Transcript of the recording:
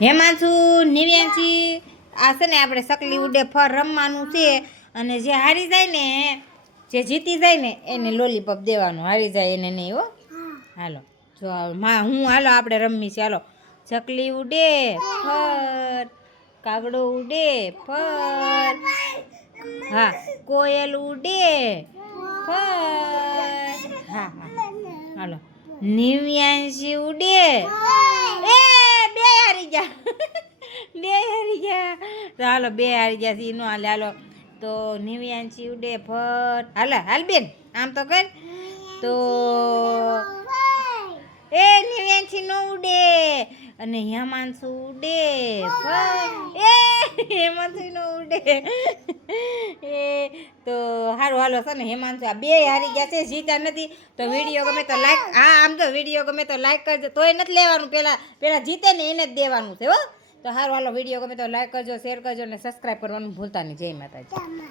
હેમાંશુ નિવ્યાંશી આ છે ને આપણે સકલી ઉડે ફર રમવાનું છે અને જે હારી જાય ને જે જીતી જાય ને એને લોલીપોપ દેવાનું, હારી જાય એને નહીં હો. હાલો જો હું હાલો આપણે રમવી છે. હાલો ચકલી ઉડે ફર, કાગડો ઉડે ફર, હા કોયલ ઉડે ફર, હા હા હાલો નિવ્યાંશી ઉડે બે હારી ગયા બે હારી ગયા તો હાલો બે હારી ગયા નો હાલે. હાલો તો નિવ્યાંશી ઉડે ફર, હાલ બેન આમ તો કર તો નિવ્યાંશી નો ઉડે અને હેમાંશુ ઉડે ફર, હેમાંશુ નો ઉડે તો હારું હાલો છે ને હેમાંશુ આ બે હારી ગયા છે, જીતા નથી. તો વિડીયો ગમે તો લાઈક, હા આમ તો વિડીયો ગમે તો લાઈક કરજો, તોય નથી લેવાનું, પેલા જીતે ને એને જ દેવાનું છે હો. તો હારું હાલો વિડીયો ગમે તો લાઈક કરજો, શેર કરજો અને સબસ્ક્રાઈબ કરવાનું ભૂલતા નહીં. જય માતાજી.